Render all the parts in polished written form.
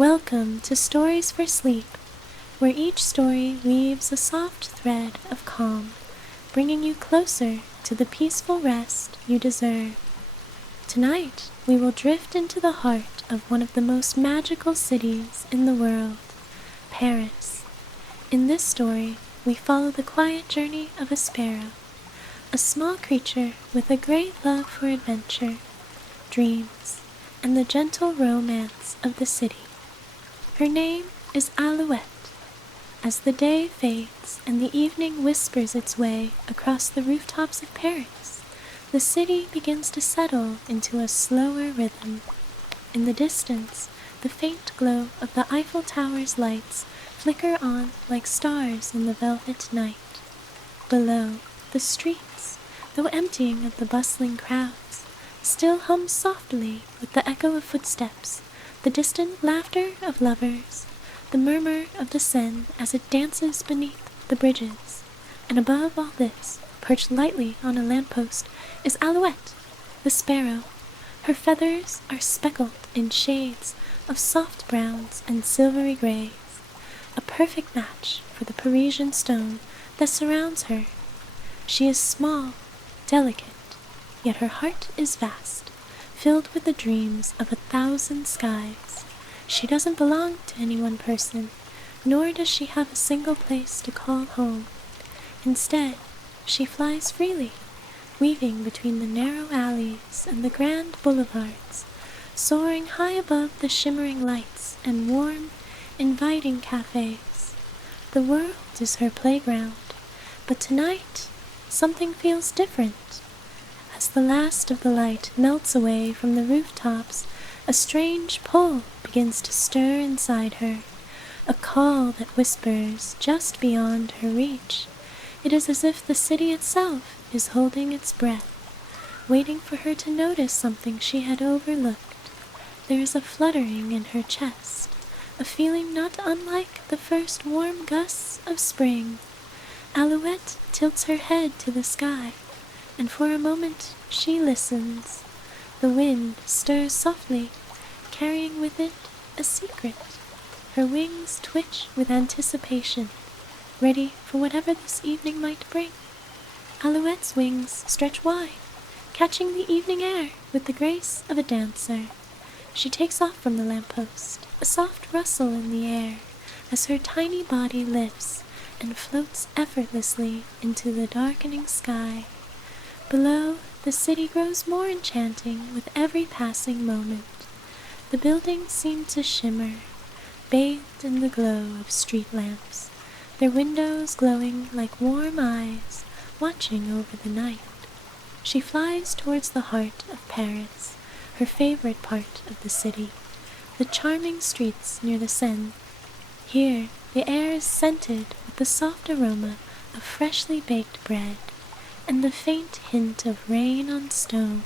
Welcome to Stories for Sleep, where each story weaves a soft thread of calm, bringing you closer to the peaceful rest you deserve. Tonight, we will drift into the heart of one of the most magical cities in the world, Paris. In this story, we follow the quiet journey of a sparrow, a small creature with a great love for adventure, dreams, and the gentle romance of the city. Her name is Alouette. As the day fades and the evening whispers its way across the rooftops of Paris, the city begins to settle into a slower rhythm. In the distance, the faint glow of the Eiffel Tower's lights flicker on like stars in the velvet night. Below, the streets, though emptying of the bustling crowds, still hum softly with the echo of footsteps, the distant laughter of lovers, the murmur of the Seine as it dances beneath the bridges. And above all this, perched lightly on a lamppost, is Alouette, the sparrow. Her feathers are speckled in shades of soft browns and silvery grays, a perfect match for the Parisian stone that surrounds her. She is small, delicate, yet her heart is vast, filled with the dreams of 1,000 skies. She doesn't belong to any one person, nor does she have a single place to call home. Instead, she flies freely, weaving between the narrow alleys and the grand boulevards, soaring high above the shimmering lights and warm, inviting cafes. The world is her playground, but tonight, something feels different. As the last of the light melts away from the rooftops, a strange pull begins to stir inside her, a call that whispers just beyond her reach. It is as if the city itself is holding its breath, waiting for her to notice something she had overlooked. There is a fluttering in her chest, a feeling not unlike the first warm gusts of spring. Alouette tilts her head to the sky, and for a moment she listens. The wind stirs softly, carrying with it a secret. Her wings twitch with anticipation, ready for whatever this evening might bring. Alouette's wings stretch wide, catching the evening air with the grace of a dancer. She takes off from the lamppost, a soft rustle in the air, as her tiny body lifts and floats effortlessly into the darkening sky. Below, the city grows more enchanting with every passing moment. The buildings seem to shimmer, bathed in the glow of street lamps, their windows glowing like warm eyes watching over the night. She flies towards the heart of Paris, her favorite part of the city, the charming streets near the Seine. Here, the air is scented with the soft aroma of freshly baked bread and the faint hint of rain on stone.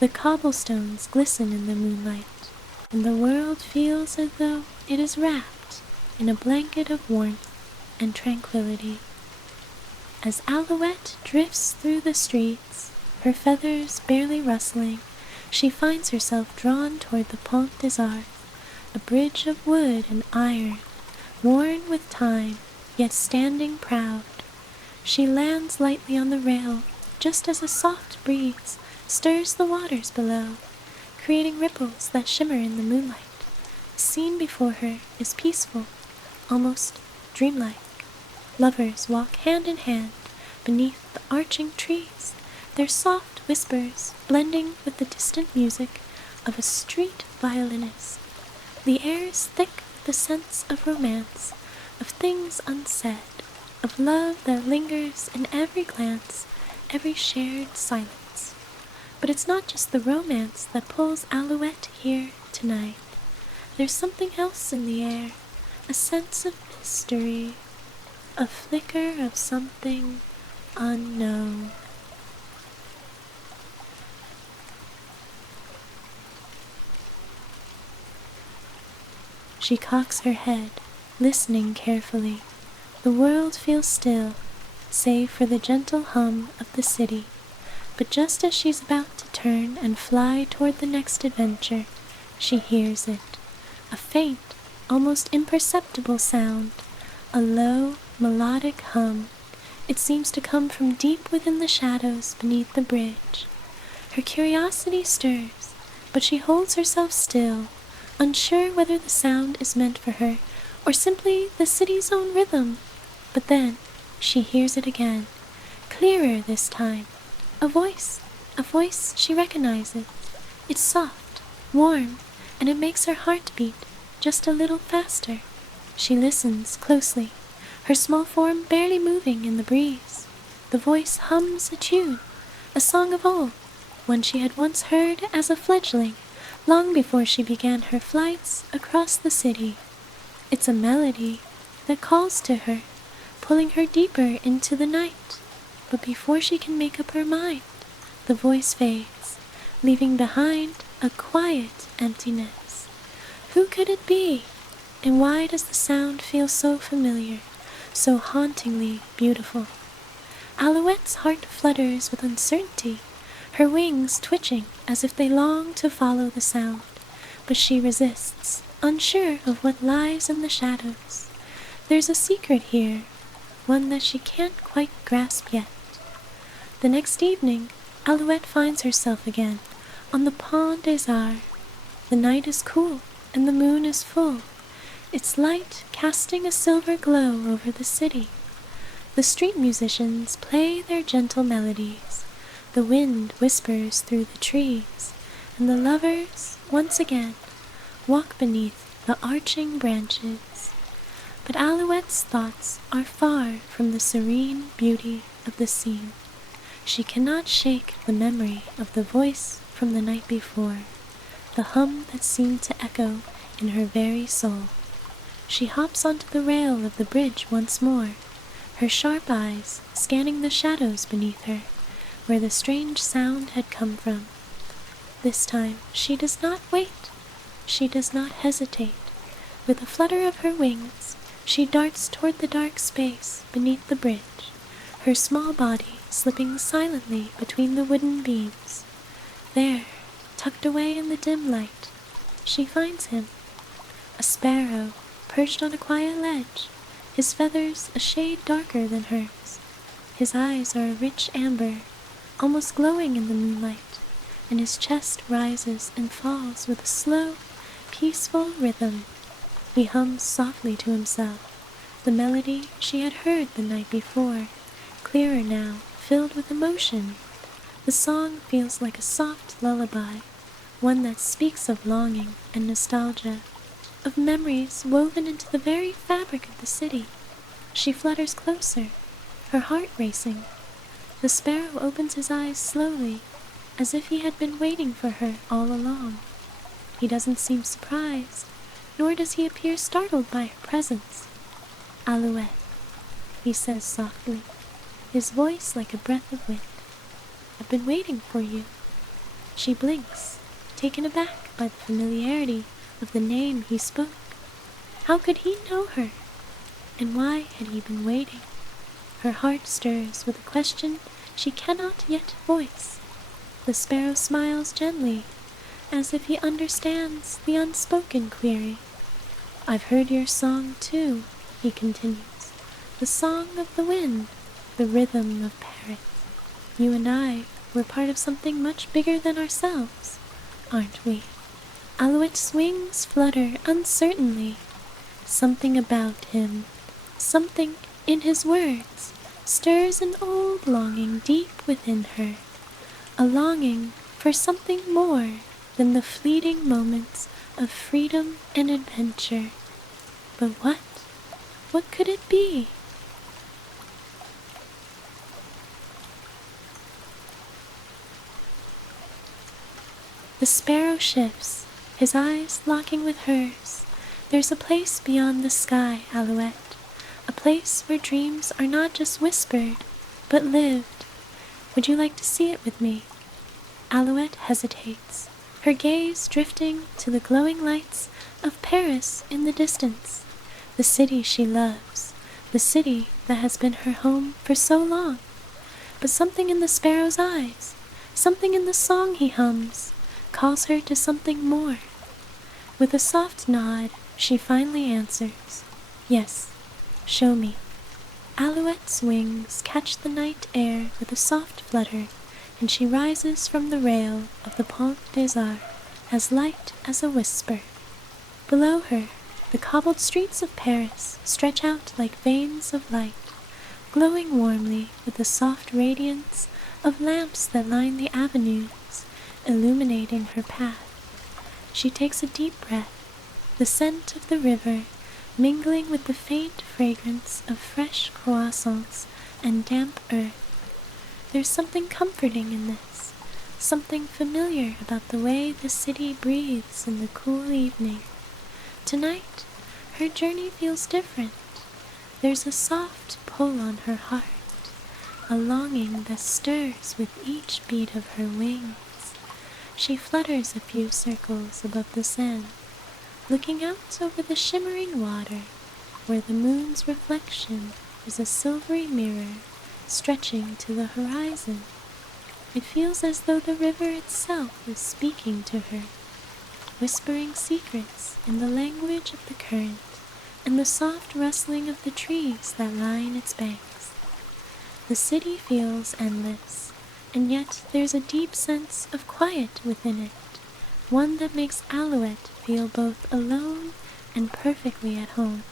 The cobblestones glisten in the moonlight, and the world feels as though it is wrapped in a blanket of warmth and tranquility. As Alouette drifts through the streets, her feathers barely rustling, she finds herself drawn toward the Pont des Arts, a bridge of wood and iron, worn with time, yet standing proud. She lands lightly on the rail, just as a soft breeze stirs the waters below, creating ripples that shimmer in the moonlight. The scene before her is peaceful, almost dreamlike. Lovers walk hand in hand beneath the arching trees, their soft whispers blending with the distant music of a street violinist. The air is thick with the sense of romance, of things unsaid, of love that lingers in every glance, every shared silence. But it's not just the romance that pulls Alouette here tonight. There's something else in the air, a sense of mystery, a flicker of something unknown. She cocks her head, listening carefully. The world feels still, save for the gentle hum of the city. But just as she's about to turn and fly toward the next adventure, she hears it. a faint, almost imperceptible sound, a low, melodic hum. It seems to come from deep within the shadows beneath the bridge. Her curiosity stirs, but she holds herself still, unsure whether the sound is meant for her or simply the city's own rhythm. But then she hears it again, clearer this time. A voice she recognizes. It's soft, warm, and it makes her heart beat just a little faster. She listens closely, her small form barely moving in the breeze. The voice hums a tune, a song of old, one she had once heard as a fledgling, long before she began her flights across the city. It's a melody that calls to her, pulling her deeper into the night. But before she can make up her mind, the voice fades, leaving behind a quiet emptiness. Who could it be? And why does the sound feel so familiar, so hauntingly beautiful? Alouette's heart flutters with uncertainty, her wings twitching as if they long to follow the sound. But she resists, unsure of what lies in the shadows. There's a secret here, one that she can't quite grasp yet. The next evening, Alouette finds herself again on the Pont des Arts. The night is cool and the moon is full, its light casting a silver glow over the city. The street musicians play their gentle melodies, the wind whispers through the trees, and the lovers, once again, walk beneath the arching branches. But Alouette's thoughts are far from the serene beauty of the scene. She cannot shake the memory of the voice from the night before, the hum that seemed to echo in her very soul. She hops onto the rail of the bridge once more, her sharp eyes scanning the shadows beneath her, where the strange sound had come from. This time she does not wait. She does not hesitate. With a flutter of her wings, she darts toward the dark space beneath the bridge, her small body slipping silently between the wooden beams. There, tucked away in the dim light, she finds him. A sparrow, perched on a quiet ledge, his feathers a shade darker than hers. His eyes are a rich amber, almost glowing in the moonlight, and his chest rises and falls with a slow, peaceful rhythm. He hums softly to himself, the melody she had heard the night before, clearer now, filled with emotion. The song feels like a soft lullaby, one that speaks of longing and nostalgia, of memories woven into the very fabric of the city. She flutters closer, her heart racing. The sparrow opens his eyes slowly, as if he had been waiting for her all along. He doesn't seem surprised, nor does he appear startled by her presence. "Alouette," he says softly, his voice like a breath of wind. "I've been waiting for you." She blinks, taken aback by the familiarity of the name he spoke. How could he know her? And why had he been waiting? Her heart stirs with a question she cannot yet voice. The sparrow smiles gently, as if he understands the unspoken query. "I've heard your song too," he continues, "the song of the wind, the rhythm of Paris. You and I were part of something much bigger than ourselves, aren't we?" Alouette's wings flutter uncertainly. Something about him, something in his words, stirs an old longing deep within her, a longing for something more than the fleeting moments of freedom and adventure. But what? What could it be? The sparrow shifts, his eyes locking with hers. There's a place beyond the sky, Alouette, a place where dreams are not just whispered, but lived. Would you like to see it with me? Alouette hesitates, her gaze drifting to the glowing lights of Paris in the distance, the city she loves, the city that has been her home for so long. But something in the sparrow's eyes, something in the song he hums, calls her to something more. With a soft nod, she finally answers, "Yes, show me." Alouette's wings catch the night air with a soft flutter, and she rises from the rail of the Pont des Arts as light as a whisper. Below her, the cobbled streets of Paris stretch out like veins of light, glowing warmly with the soft radiance of lamps that line the avenues, illuminating her path. She takes a deep breath, the scent of the river mingling with the faint fragrance of fresh croissants and damp earth. There's something comforting in this, something familiar about the way the city breathes in the cool evening. Tonight, her journey feels different. There's a soft pull on her heart, a longing that stirs with each beat of her wings. She flutters a few circles above the sand, looking out over the shimmering water, where the moon's reflection is a silvery mirror stretching to the horizon. It feels as though the river itself is speaking to her, whispering secrets in the language of the current and the soft rustling of the trees that line its banks. The city feels endless, and yet there's a deep sense of quiet within it, one that makes Alouette feel both alone and perfectly at home.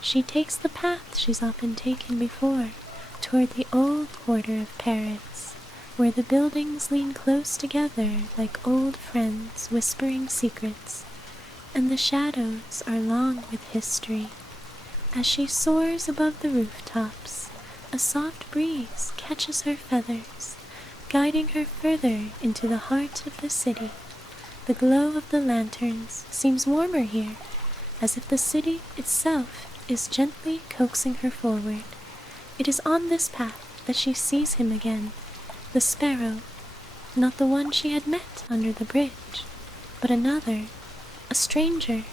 She takes the path she's often taken before, toward the old quarter of Paris, where the buildings lean close together like old friends whispering secrets, and the shadows are long with history. As she soars above the rooftops, a soft breeze catches her feathers, guiding her further into the heart of the city. The glow of the lanterns seems warmer here, as if the city itself is gently coaxing her forward. It is on this path that she sees him again, the sparrow, not the one she had met under the bridge, but another, a stranger,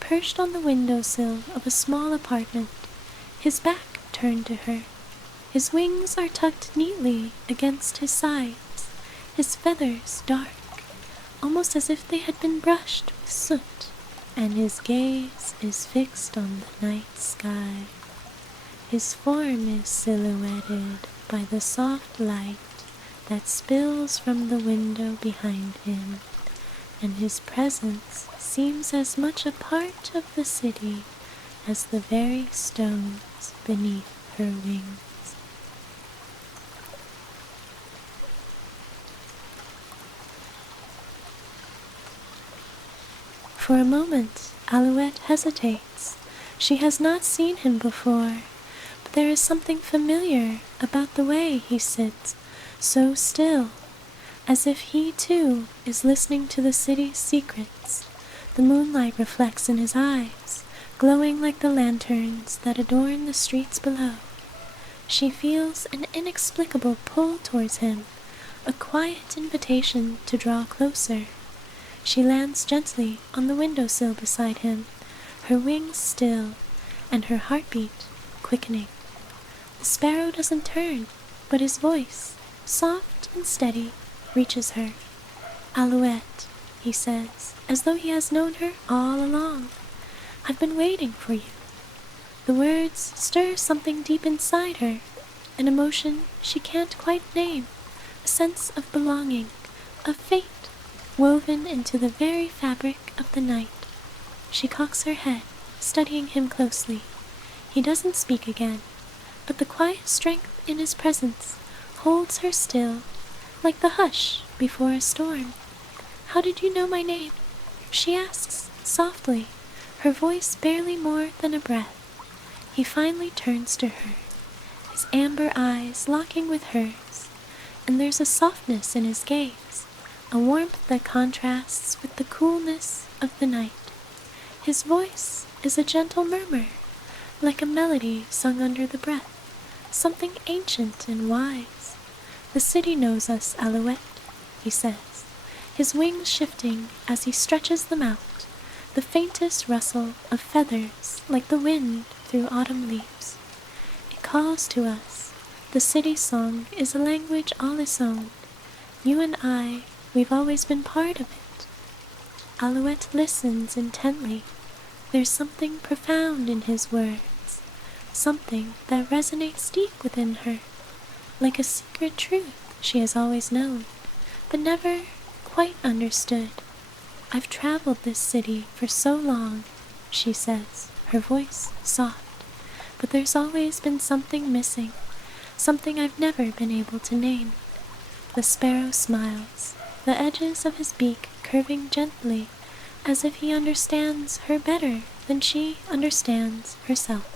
perched on the windowsill of a small apartment, his back turned to her. His wings are tucked neatly against his sides, his feathers dark, almost as if they had been brushed with soot, and his gaze is fixed on the night sky. His form is silhouetted by the soft light that spills from the window behind him, and his presence seems as much a part of the city as the very stones beneath her wings. For a moment, Alouette hesitates. She has not seen him before, but there is something familiar about the way he sits, so still, as if he too is listening to the city's secrets. The moonlight reflects in his eyes, glowing like the lanterns that adorn the streets below. She feels an inexplicable pull towards him, a quiet invitation to draw closer. She lands gently on the windowsill beside him, her wings still and her heartbeat quickening. The sparrow doesn't turn, but his voice, soft and steady, reaches her. "Alouette," he says, as though he has known her all along. "I've been waiting for you." The words stir something deep inside her, an emotion she can't quite name, a sense of belonging, of fate, woven into the very fabric of the night. She cocks her head, studying him closely. He doesn't speak again, but the quiet strength in his presence holds her still, like the hush before a storm. "How did you know my name?" she asks, softly, her voice barely more than a breath. He finally turns to her, his amber eyes locking with hers, and there's a softness in his gaze, a warmth that contrasts with the coolness of the night. His voice is a gentle murmur, like a melody sung under the breath, something ancient and wise. "The city knows us, Alouette," he says, his wings shifting as he stretches them out, the faintest rustle of feathers like the wind through autumn leaves. "It calls to us. The city song is a language all its own. You and I, we've always been part of it." Alouette listens intently. There's something profound in his words, something that resonates deep within her, like a secret truth she has always known, but never quite understood. I've traveled this city for so long, she says, her voice soft, but there's always been something missing, something I've never been able to name. The sparrow smiles, the edges of his beak curving gently, as if he understands her better than she understands herself.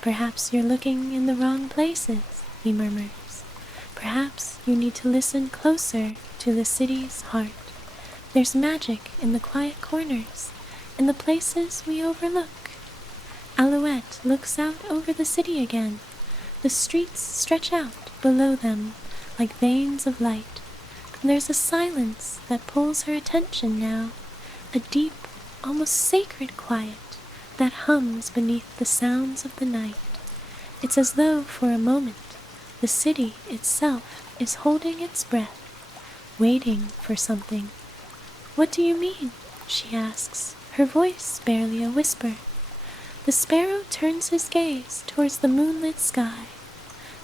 Perhaps you're looking in the wrong places, he murmurs. Perhaps you need to listen closer to the city's heart. There's magic in the quiet corners, in the places we overlook. Alouette looks out over the city again. The streets stretch out below them like veins of light. And there's a silence that pulls her attention now, a deep, almost sacred quiet that hums beneath the sounds of the night. It's as though, for a moment, the city itself is holding its breath, waiting for something. "What do you mean?" she asks, her voice barely a whisper. The sparrow turns his gaze towards the moonlit sky.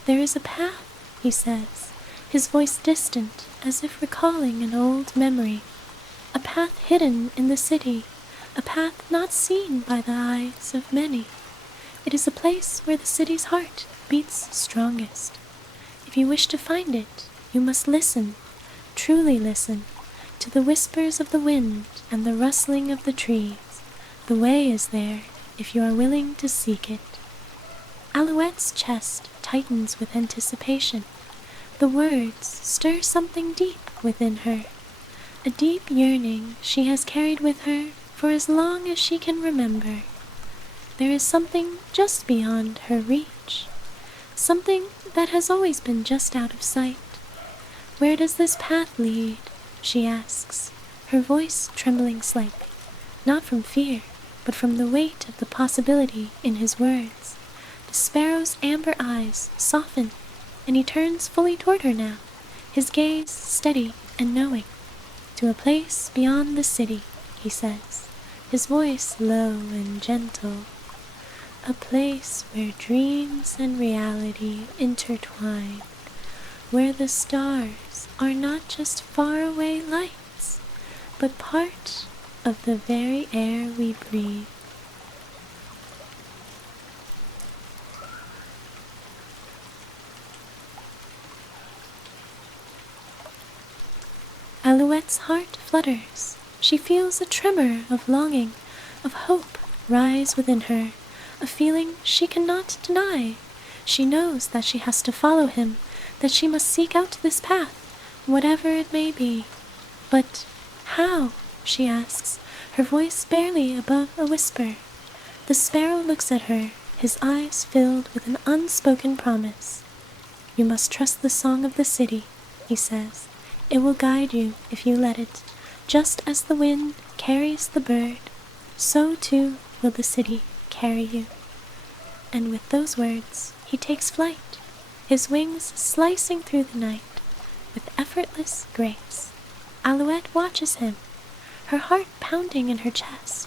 "There is a path," he says, his voice distant, as if recalling an old memory. "A path hidden in the city, a path not seen by the eyes of many. It is a place where the city's heart beats strongest. If you wish to find it, you must listen, truly listen, to the whispers of the wind and the rustling of the trees. The way is there, if you are willing to seek it." Alouette's chest tightens with anticipation. The words stir something deep within her, a deep yearning she has carried with her for as long as she can remember. There is something just beyond her reach, something that has always been just out of sight. "Where does this path lead?" she asks, her voice trembling slightly, not from fear, but from the weight of the possibility in his words. The sparrow's amber eyes soften, and he turns fully toward her now, his gaze steady and knowing. "To a place beyond the city," he says, his voice low and gentle. "A place where dreams and reality intertwine, where the stars are not just faraway lights, but part of the very air we breathe." Alouette's heart flutters. She feels a tremor of longing, of hope rise within her, a feeling she cannot deny. She knows that she has to follow him, that she must seek out this path, whatever it may be. But how? She asks, her voice barely above a whisper. The sparrow looks at her, his eyes filled with an unspoken promise. "You must trust the song of the city," he says. "It will guide you if you let it. Just as the wind carries the bird, so too will the city carry you." And with those words, he takes flight, his wings slicing through the night with effortless grace. Alouette watches him, her heart pounding in her chest.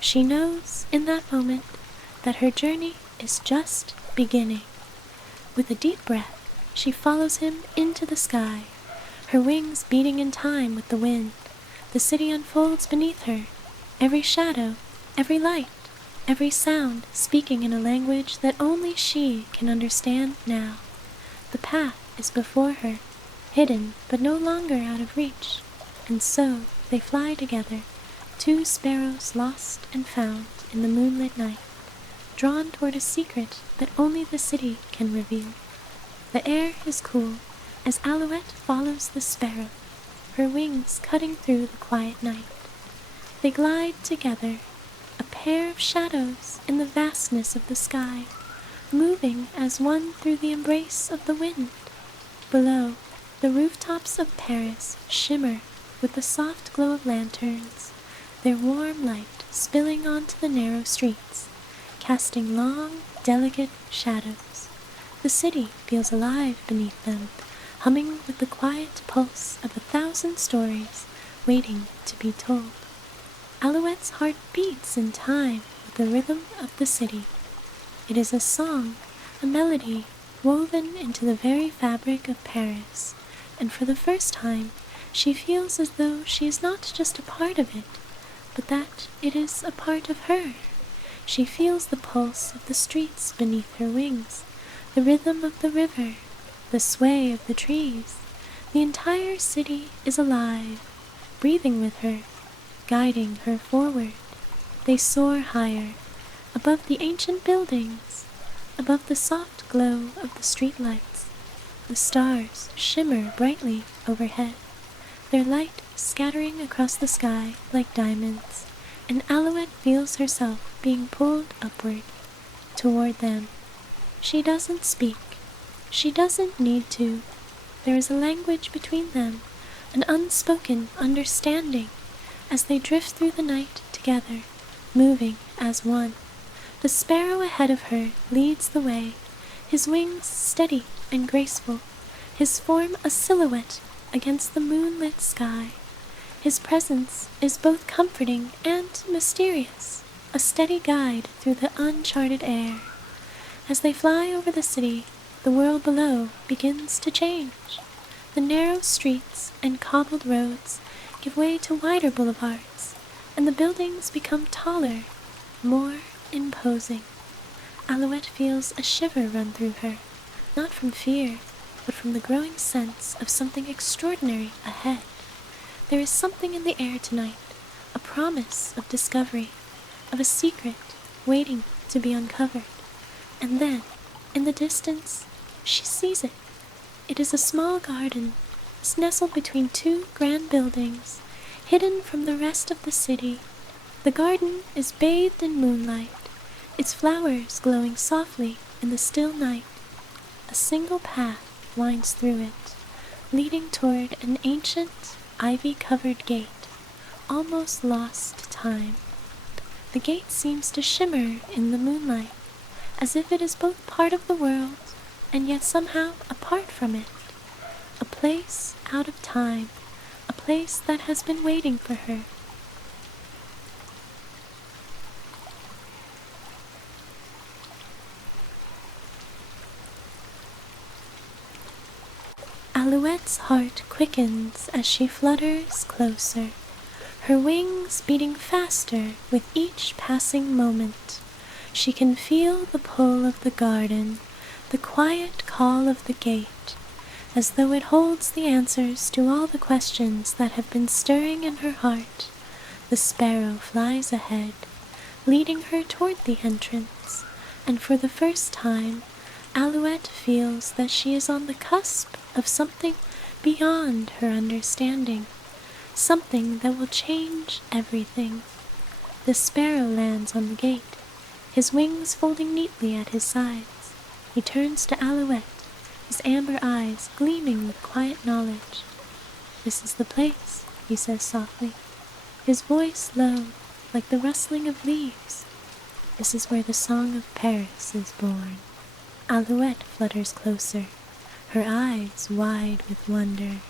She knows in that moment that her journey is just beginning. With a deep breath, she follows him into the sky, her wings beating in time with the wind. The city unfolds beneath her, every shadow, every light, every sound speaking in a language that only she can understand now. The path is before her, hidden but no longer out of reach, and so they fly together, two sparrows lost and found in the moonlit night, drawn toward a secret that only the city can reveal. The air is cool as Alouette follows the sparrow, her wings cutting through the quiet night. They glide together, a pair of shadows in the vastness of the sky, moving as one through the embrace of the wind. Below, the rooftops of Paris shimmer with the soft glow of lanterns, their warm light spilling onto the narrow streets, casting long, delicate shadows. The city feels alive beneath them, humming with the quiet pulse of 1,000 stories waiting to be told. Alouette's heart beats in time with the rhythm of the city. It is a song, a melody woven into the very fabric of Paris, and for the first time she feels as though she is not just a part of it, but that it is a part of her. She feels the pulse of the streets beneath her wings, the rhythm of the river, the sway of the trees. The entire city is alive, breathing with her, guiding her forward. They soar higher, above the ancient buildings, above the soft glow of the streetlights. The stars shimmer brightly overhead, their light scattering across the sky like diamonds, and Alouette feels herself being pulled upward, toward them. She doesn't speak. She doesn't need to. There is a language between them, an unspoken understanding, as they drift through the night together, moving as one. The sparrow ahead of her leads the way, his wings steady and graceful, his form a silhouette against the moonlit sky. His presence is both comforting and mysterious, a steady guide through the uncharted air. As they fly over the city, the world below begins to change. The narrow streets and cobbled roads give way to wider boulevards, and the buildings become taller, more imposing. Alouette feels a shiver run through her, not from fear, but from the growing sense of something extraordinary ahead. There is something in the air tonight, a promise of discovery, of a secret waiting to be uncovered. And then, in the distance, she sees it. It is a small garden, nestled between two grand buildings, hidden from the rest of the city. The garden is bathed in moonlight, its flowers glowing softly in the still night. A single path winds through it, leading toward an ancient, ivy-covered gate, almost lost to time. The gate seems to shimmer in the moonlight, as if it is both part of the world and yet somehow apart from it. A place out of time, a place that has been waiting for her. Alouette's heart quickens as she flutters closer, her wings beating faster with each passing moment. She can feel the pull of the garden, the quiet call of the gate, as though it holds the answers to all the questions that have been stirring in her heart. The sparrow flies ahead, leading her toward the entrance, and for the first time, Alouette feels that she is on the cusp of something beyond her understanding, something that will change everything. The sparrow lands on the gate, his wings folding neatly at his sides. He turns to Alouette, his amber eyes gleaming with quiet knowledge. "This is the place," he says softly, his voice low, like the rustling of leaves. "This is where the song of Paris is born." Alouette flutters closer, her eyes wide with wonder.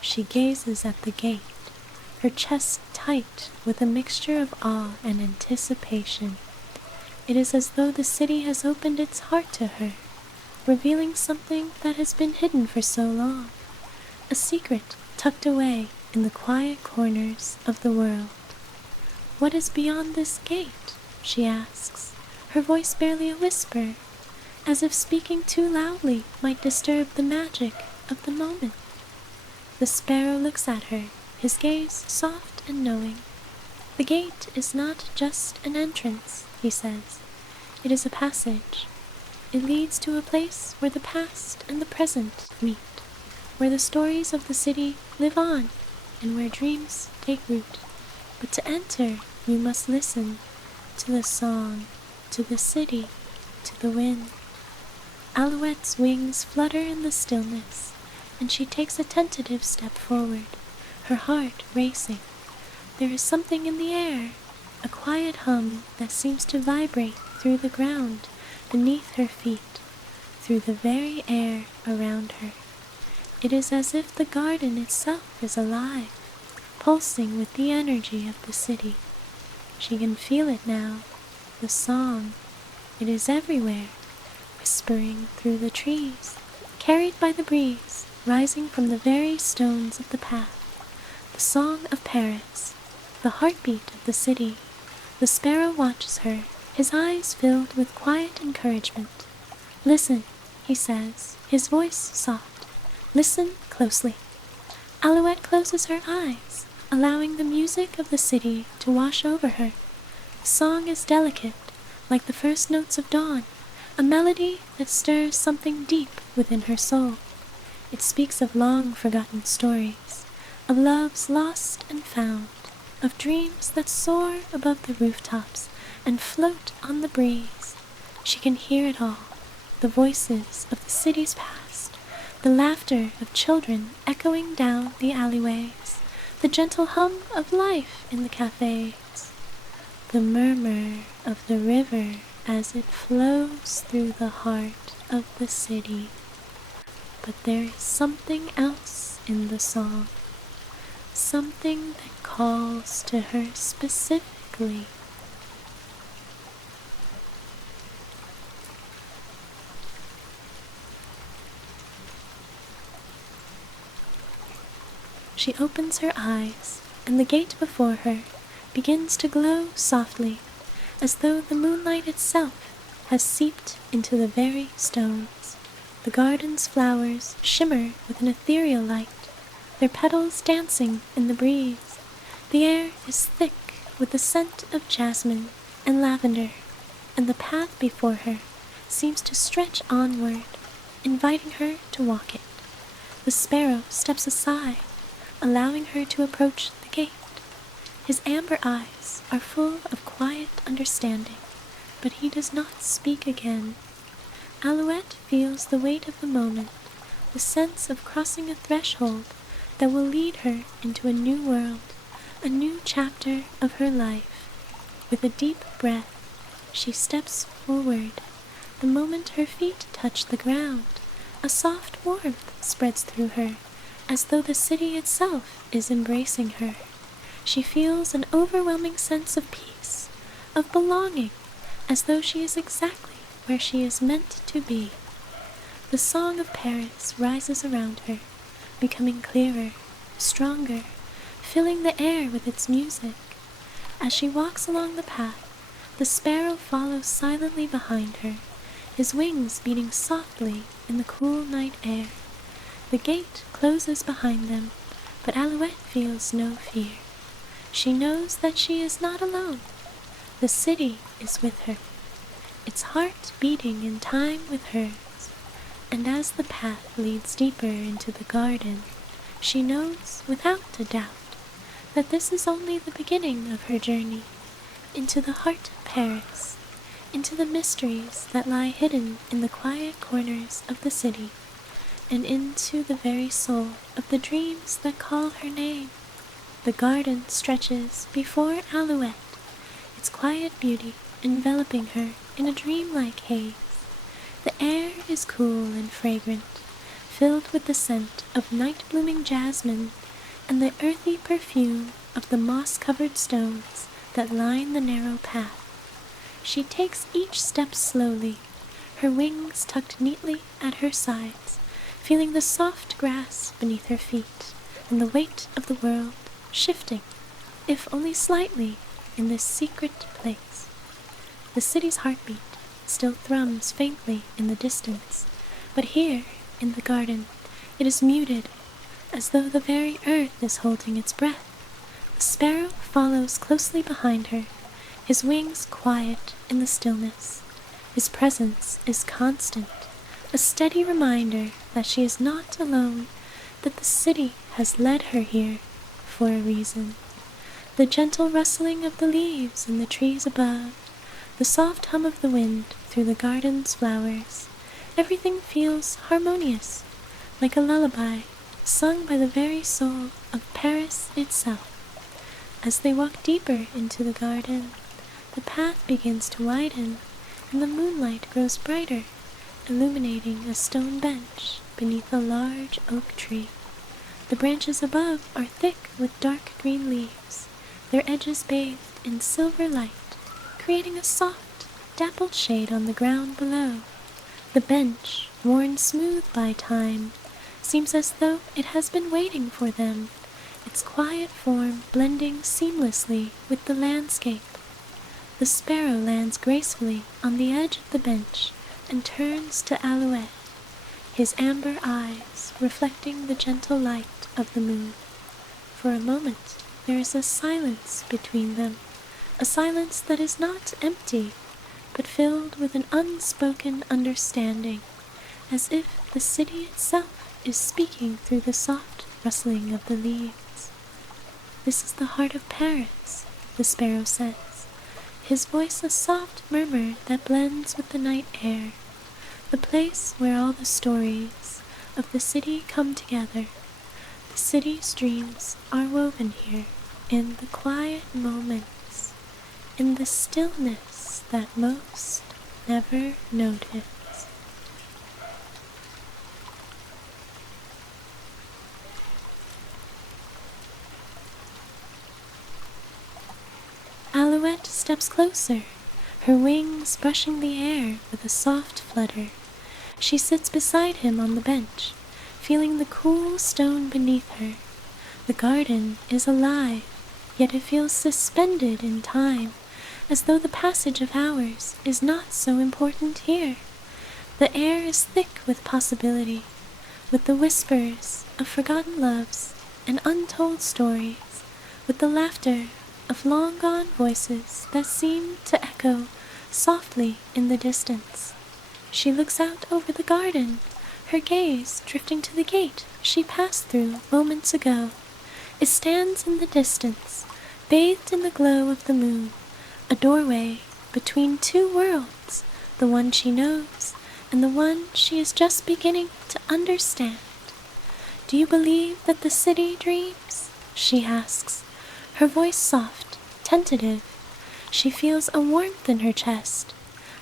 She gazes at the gate, her chest tight with a mixture of awe and anticipation. It is as though the city has opened its heart to her, revealing something that has been hidden for so long, a secret tucked away in the quiet corners of the world. "What is beyond this gate?" she asks, her voice barely a whisper, as if speaking too loudly might disturb the magic of the moment. The sparrow looks at her, his gaze soft and knowing. "The gate is not just an entrance," he says. "It is a passage. It leads to a place where the past and the present meet, where the stories of the city live on, and where dreams take root. But to enter, you must listen to the song, to the city, to the wind." Alouette's wings flutter in the stillness, and she takes a tentative step forward, her heart racing. There is something in the air, a quiet hum that seems to vibrate through the ground beneath her feet, through the very air around her. It is as if the garden itself is alive, pulsing with the energy of the city. She can feel it now, the song. It is everywhere, whispering through the trees, carried by the breeze, rising from the very stones of the path. The song of Paris, the heartbeat of the city. The sparrow watches her, his eyes filled with quiet encouragement. "Listen," he says, his voice soft. "Listen closely." Alouette closes her eyes, allowing the music of the city to wash over her. The song is delicate, like the first notes of dawn, a melody that stirs something deep within her soul. It speaks of long-forgotten stories, of loves lost and found, of dreams that soar above the rooftops and float on the breeze. She can hear it all, the voices of the city's past, the laughter of children echoing down the alleyways, the gentle hum of life in the cafes, the murmur of the river as it flows through the heart of the city. But there is something else in the song, something that calls to her specifically. She opens her eyes, and the gate before her begins to glow softly, as though the moonlight itself has seeped into the very stones. The garden's flowers shimmer with an ethereal light, their petals dancing in the breeze. The air is thick with the scent of jasmine and lavender, and the path before her seems to stretch onward, inviting her to walk it. The sparrow steps aside, allowing her to approach the gate. His amber eyes are full of quiet understanding, but he does not speak again. Alouette feels the weight of the moment, the sense of crossing a threshold that will lead her into a new world, a new chapter of her life. With a deep breath, she steps forward. The moment her feet touch the ground, a soft warmth spreads through her, as though the city itself is embracing her. She feels an overwhelming sense of peace, of belonging, as though she is exactly where she is meant to be. The song of Paris rises around her, becoming clearer, stronger, filling the air with its music. As she walks along the path, the sparrow follows silently behind her, his wings beating softly in the cool night air. The gate closes behind them, but Alouette feels no fear. She knows that she is not alone. The city is with her, its heart beating in time with hers. And as the path leads deeper into the garden, she knows without a doubt that this is only the beginning of her journey into the heart of Paris, into the mysteries that lie hidden in the quiet corners of the city, and into the very soul of the dreams that call her name. The garden stretches before Alouette, its quiet beauty enveloping her in a dreamlike haze. The air is cool and fragrant, filled with the scent of night-blooming jasmine and the earthy perfume of the moss-covered stones that line the narrow path. She takes each step slowly, her wings tucked neatly at her sides, feeling the soft grass beneath her feet and the weight of the world shifting, if only slightly, in this secret place. The city's heartbeat still thrums faintly in the distance, but here, in the garden, it is muted, as though the very earth is holding its breath. The sparrow follows closely behind her, his wings quiet in the stillness. His presence is constant, a steady reminder that she is not alone, that the city has led her here for a reason. The gentle rustling of the leaves in the trees above, the soft hum of the wind through the garden's flowers, everything feels harmonious, like a lullaby sung by the very soul of Paris itself. As they walk deeper into the garden, the path begins to widen, and the moonlight grows brighter, illuminating a stone bench beneath a large oak tree. The branches above are thick with dark green leaves, their edges bathed in silver light, creating a soft, dappled shade on the ground below. The bench, worn smooth by time, seems as though it has been waiting for them, its quiet form blending seamlessly with the landscape. The sparrow lands gracefully on the edge of the bench and turns to Alouette, his amber eyes reflecting the gentle light of the moon. For a moment, there is a silence between them, a silence that is not empty, but filled with an unspoken understanding, as if the city itself is speaking through the soft rustling of the leaves. "This is the heart of Paris," the sparrow says, his voice a soft murmur that blends with the night air, the place where all the stories of the city come together. The city's dreams are woven here, in the quiet moments, in the stillness that most never notice. Alouette steps closer, her wings brushing the air with a soft flutter. She sits beside him on the bench, feeling the cool stone beneath her. The garden is alive, yet it feels suspended in time, as though the passage of hours is not so important here. The air is thick with possibility, with the whispers of forgotten loves and untold stories, with the laughter of long-gone voices that seem to echo softly in the distance. She looks out over the garden, her gaze drifting to the gate she passed through moments ago. It stands in the distance, bathed in the glow of the moon, a doorway between two worlds, the one she knows and the one she is just beginning to understand. "Do you believe that the city dreams?" she asks, her voice soft, tentative. She feels a warmth in her chest,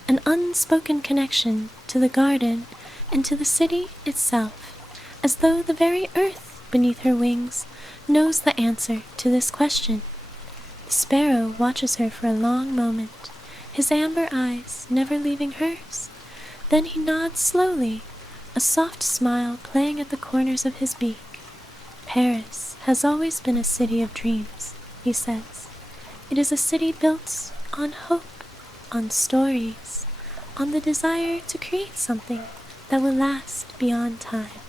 an unspoken connection to the garden and to the city itself, as though the very earth beneath her wings knows the answer to this question. The sparrow watches her for a long moment, his amber eyes never leaving hers. Then he nods slowly, a soft smile playing at the corners of his beak. "Paris has always been a city of dreams," he says. "It is a city built on hope, on stories, on the desire to create something that will last beyond time.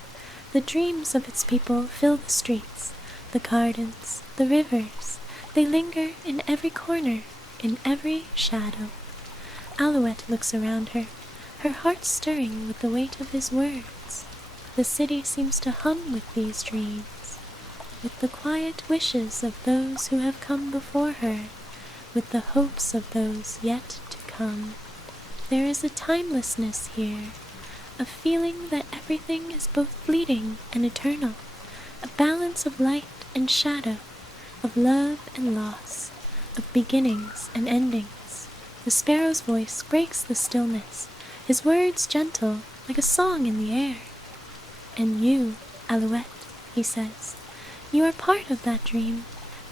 The dreams of its people fill the streets, the gardens, the rivers. They linger in every corner, in every shadow." Alouette looks around her, her heart stirring with the weight of his words. The city seems to hum with these dreams, with the quiet wishes of those who have come before her, with the hopes of those yet to come. There is a timelessness here, a feeling that everything is both fleeting and eternal, a balance of light and shadow, of love and loss, of beginnings and endings. The sparrow's voice breaks the stillness, his words gentle like a song in the air. "And you, Alouette," he says, "you are part of that dream.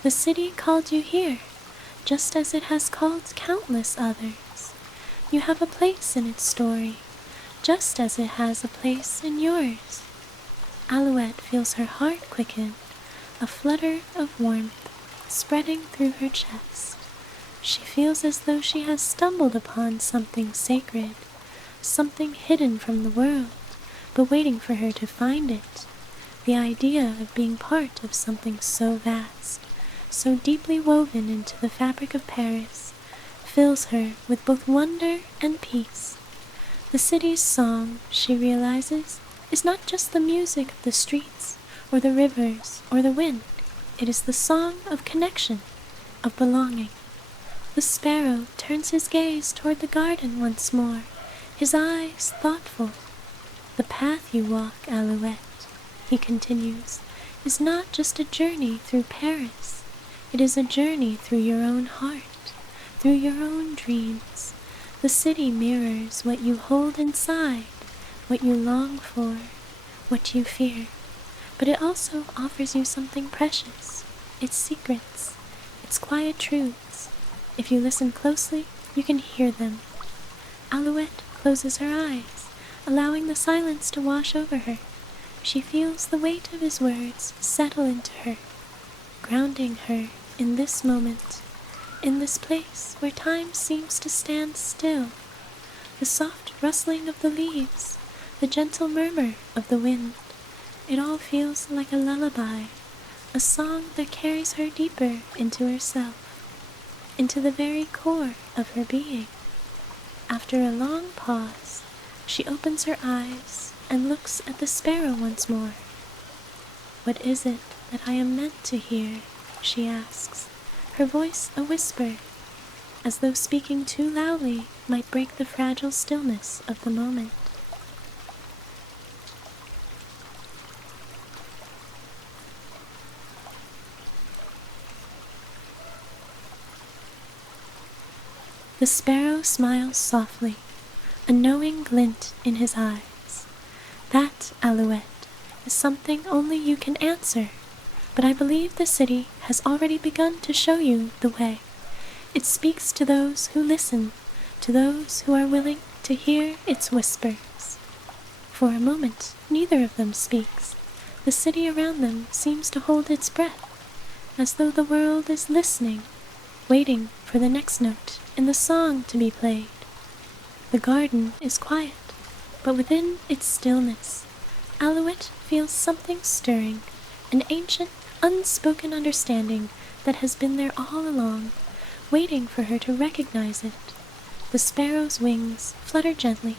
The city called you here, just as it has called countless others. You have a place in its story, just as it has a place in yours." Alouette feels her heart quicken, a flutter of warmth spreading through her chest. She feels as though she has stumbled upon something sacred, something hidden from the world, but waiting for her to find it. The idea of being part of something so vast, so deeply woven into the fabric of Paris, fills her with both wonder and peace. The city's song, she realizes, is not just the music of the streets, or the rivers, or the wind. It is the song of connection, of belonging. The sparrow turns his gaze toward the garden once more, his eyes thoughtful. "The path you walk, Alouette," he continues, "is not just a journey through Paris. It is a journey through your own heart, through your own dreams. The city mirrors what you hold inside, what you long for, what you fear. But it also offers you something precious, its secrets, its quiet truths. If you listen closely, you can hear them. Alouette closes her eyes, allowing the silence to wash over her. She feels the weight of his words settle into her, grounding her in this moment, in this place where time seems to stand still. The soft rustling of the leaves, the gentle murmur of the wind, it all feels like a lullaby, a song that carries her deeper into herself, into the very core of her being. After a long pause, she opens her eyes and looks at the sparrow once more. "What is it that I am meant to hear?" she asks, her voice a whisper, as though speaking too loudly might break the fragile stillness of the moment. The sparrow smiles softly, a knowing glint in his eyes. "That, Alouette, is something only you can answer, but I believe the city has already begun to show you the way. It speaks to those who listen, to those who are willing to hear its whispers." For a moment, neither of them speaks. The city around them seems to hold its breath, as though the world is listening, waiting for the next note in the song to be played. The garden is quiet, but within its stillness, Alouette feels something stirring, an ancient, unspoken understanding that has been there all along, waiting for her to recognize it. The sparrow's wings flutter gently,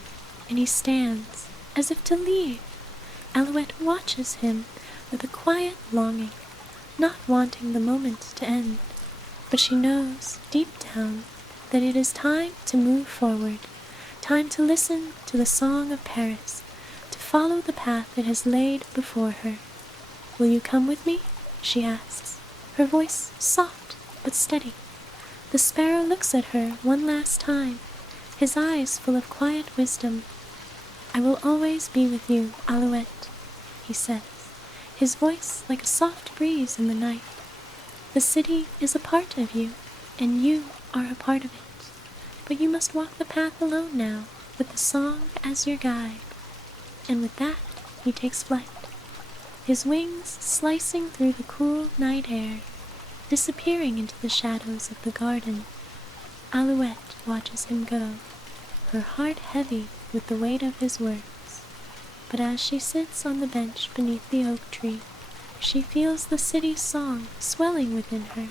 and he stands, as if to leave. Alouette watches him with a quiet longing, not wanting the moment to end, but she knows, deep down, that it is time to move forward, time to listen to the song of Paris, to follow the path it has laid before her. "Will you come with me?" she asks, her voice soft but steady. The sparrow looks at her one last time, his eyes full of quiet wisdom. "I will always be with you, Alouette," he says, his voice like a soft breeze in the night. "The city is a part of you, and you are a part of it. But you must walk the path alone now, with the song as your guide." And with that, he takes flight, his wings slicing through the cool night air, disappearing into the shadows of the garden. Alouette watches him go, her heart heavy with the weight of his words. But as she sits on the bench beneath the oak tree, she feels the city's song swelling within her,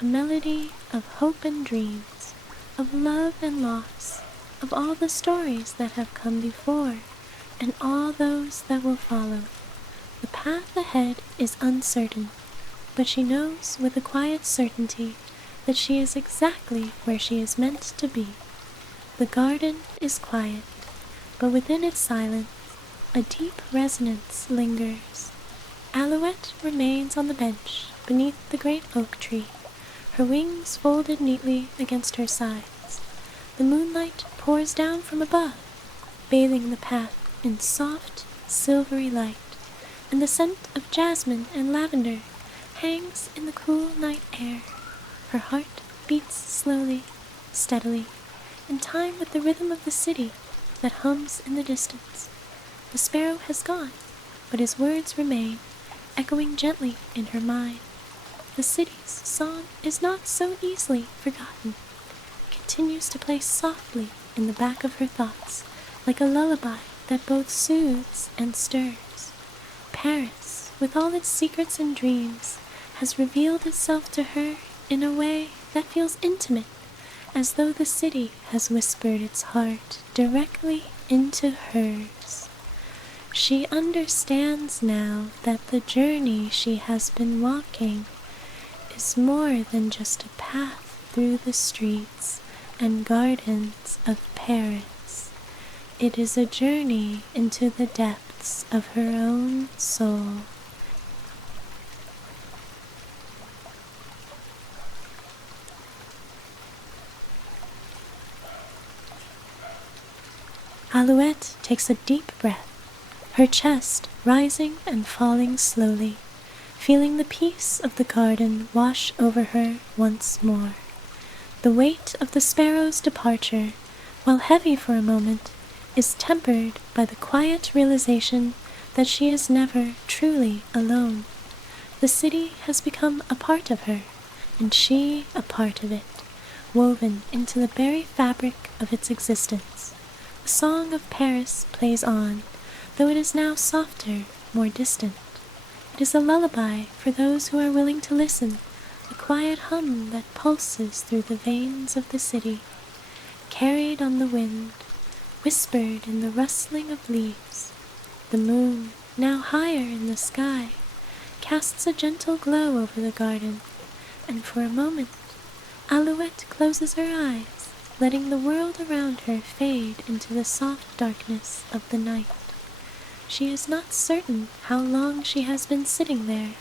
a melody of hope and dreams, of love and loss, of all the stories that have come before, and all those that will follow. The path ahead is uncertain, but she knows with a quiet certainty that she is exactly where she is meant to be. The garden is quiet, but within its silence, a deep resonance lingers. Alouette remains on the bench beneath the great oak tree, her wings folded neatly against her sides. The moonlight pours down from above, bathing the path in soft, silvery light, and the scent of jasmine and lavender hangs in the cool night air. Her heart beats slowly, steadily, in time with the rhythm of the city that hums in the distance. The sparrow has gone, but his words remain, echoing gently in her mind. The city's song is not so easily forgotten. It continues to play softly in the back of her thoughts, like a lullaby that both soothes and stirs. Paris, with all its secrets and dreams, has revealed itself to her in a way that feels intimate, as though the city has whispered its heart directly into hers. She understands now that the journey she has been walking is more than just a path through the streets and gardens of Paris. It is a journey into the depths of her own soul. Alouette takes a deep breath, her chest rising and falling slowly, feeling the peace of the garden wash over her once more. The weight of the sparrow's departure, while heavy for a moment, is tempered by the quiet realization that she is never truly alone. The city has become a part of her, and she a part of it, woven into the very fabric of its existence. The song of Paris plays on, though it is now softer, more distant. It is a lullaby for those who are willing to listen, a quiet hum that pulses through the veins of the city, carried on the wind, whispered in the rustling of leaves. The moon, now higher in the sky, casts a gentle glow over the garden, and for a moment Alouette closes her eyes, letting the world around her fade into the soft darkness of the night. She is not certain how long she has been sitting there,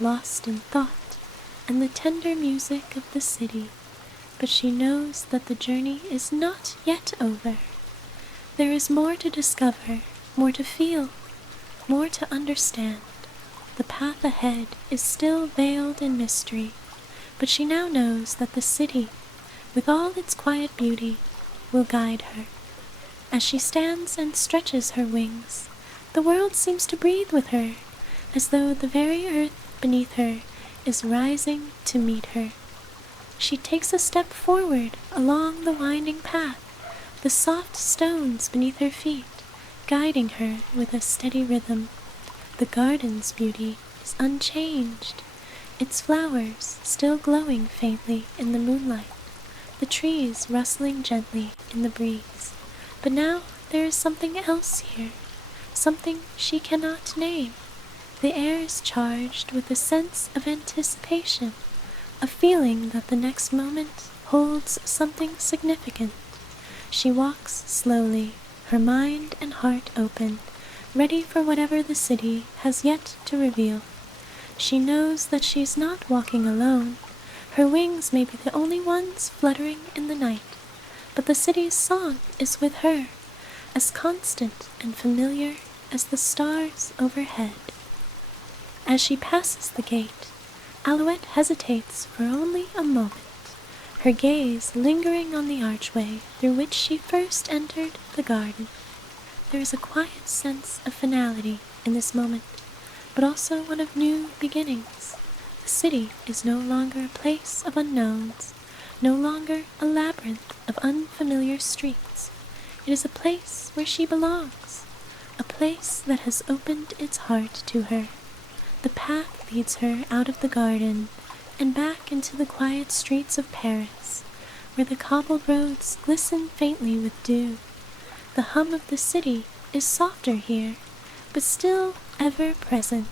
lost in thought and the tender music of the city, but she knows that the journey is not yet over. There is more to discover, more to feel, more to understand. The path ahead is still veiled in mystery, but she now knows that the city, with all its quiet beauty, will guide her. As she stands and stretches her wings, the world seems to breathe with her, as though the very earth beneath her is rising to meet her. She takes a step forward along the winding path, the soft stones beneath her feet guiding her with a steady rhythm. The garden's beauty is unchanged, its flowers still glowing faintly in the moonlight, the trees rustling gently in the breeze. But now there is something else here, something she cannot name. The air is charged with a sense of anticipation, a feeling that the next moment holds something significant. She walks slowly, her mind and heart open, ready for whatever the city has yet to reveal. She knows that she is not walking alone. Her wings may be the only ones fluttering in the night, but the city's song is with her, as constant and familiar as the stars overhead. As she passes the gate, Alouette hesitates for only a moment, her gaze lingering on the archway through which she first entered the garden. There is a quiet sense of finality in this moment, but also one of new beginnings. The city is no longer a place of unknowns, no longer a labyrinth of unfamiliar streets. It is a place where she belongs, a place that has opened its heart to her. The path leads her out of the garden and back into the quiet streets of Paris, where the cobbled roads glisten faintly with dew. The hum of the city is softer here, but still ever present,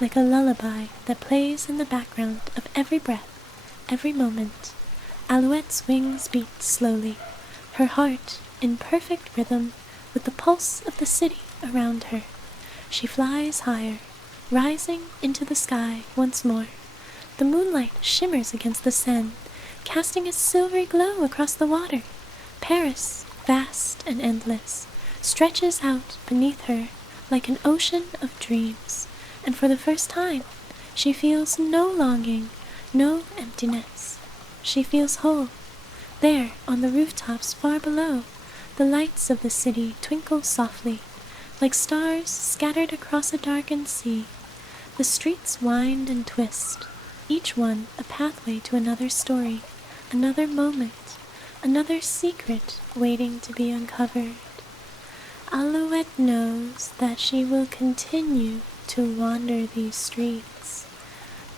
like a lullaby that plays in the background of every breath, every moment. Alouette's wings beat slowly, her heart in perfect rhythm with the pulse of the city around her. She flies higher, rising into the sky once more. The moonlight shimmers against the Seine, casting a silvery glow across the water. Paris, vast and endless, stretches out beneath her like an ocean of dreams, and for the first time she feels no longing, no emptiness. She feels whole. There, on the rooftops far below, the lights of the city twinkle softly, like stars scattered across a darkened sea. The streets wind and twist, each one a pathway to another story, another moment, another secret waiting to be uncovered. Alouette knows that she will continue to wander these streets,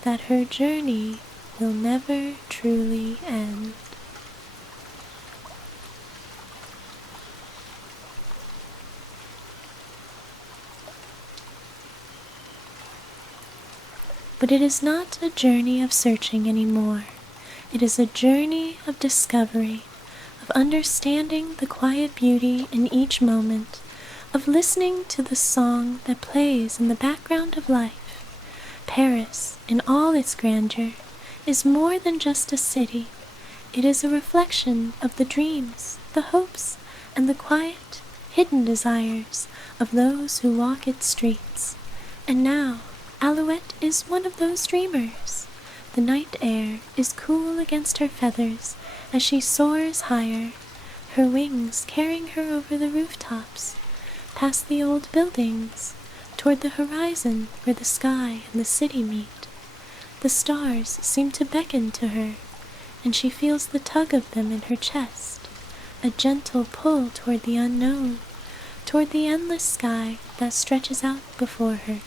that her journey will never truly end. But it is not a journey of searching anymore. It is a journey of discovery, of understanding the quiet beauty in each moment, of listening to the song that plays in the background of life. Paris, in all its grandeur, is more than just a city. It is a reflection of the dreams, the hopes, and the quiet, hidden desires of those who walk its streets. And now, Alouette is one of those dreamers. The night air is cool against her feathers as she soars higher, her wings carrying her over the rooftops, past the old buildings, toward the horizon where the sky and the city meet. The stars seem to beckon to her, and she feels the tug of them in her chest, a gentle pull toward the unknown, toward the endless sky that stretches out before her.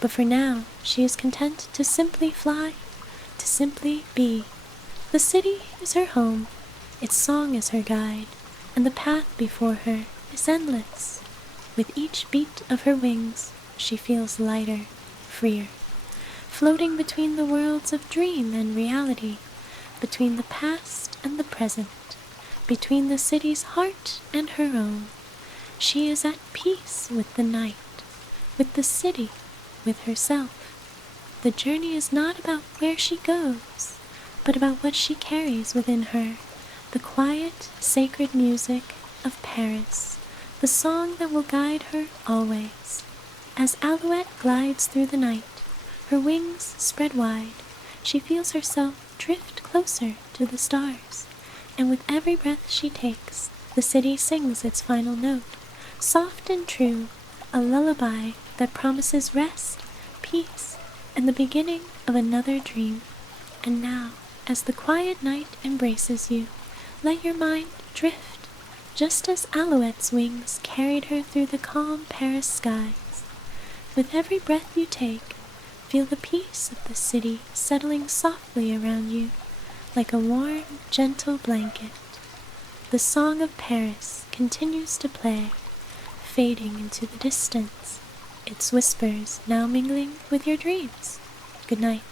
But for now, she is content to simply fly, to simply be. The city is her home, its song is her guide, and the path before her is endless. With each beat of her wings, she feels lighter, freer, floating between the worlds of dream and reality, between the past and the present, between the city's heart and her own. She is at peace with the night, with the city, with herself. The journey is not about where she goes, but about what she carries within her, the quiet, sacred music of Paris, the song that will guide her always. As Alouette glides through the night, her wings spread wide, she feels herself drift closer to the stars, and with every breath she takes, the city sings its final note, soft and true, a lullaby that promises rest, peace, and the beginning of another dream. And now, as the quiet night embraces you, let your mind drift, just as Alouette's wings carried her through the calm Paris skies. With every breath you take, feel the peace of the city settling softly around you, like a warm, gentle blanket. The song of Paris continues to play, fading into the distance, its whispers now mingling with your dreams. Good night,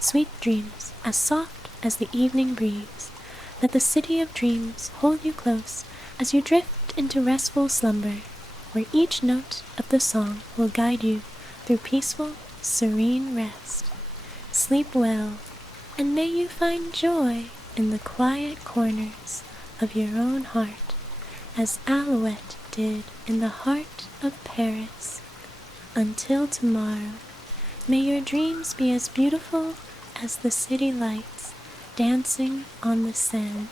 sweet dreams as soft as the evening breeze. Let the city of dreams hold you close as you drift into restful slumber, where each note of the song will guide you through peaceful, serene rest. Sleep well, and may you find joy in the quiet corners of your own heart, as Alouette did in the heart of Paris. Until tomorrow, may your dreams be as beautiful as the city lights dancing on the Seine.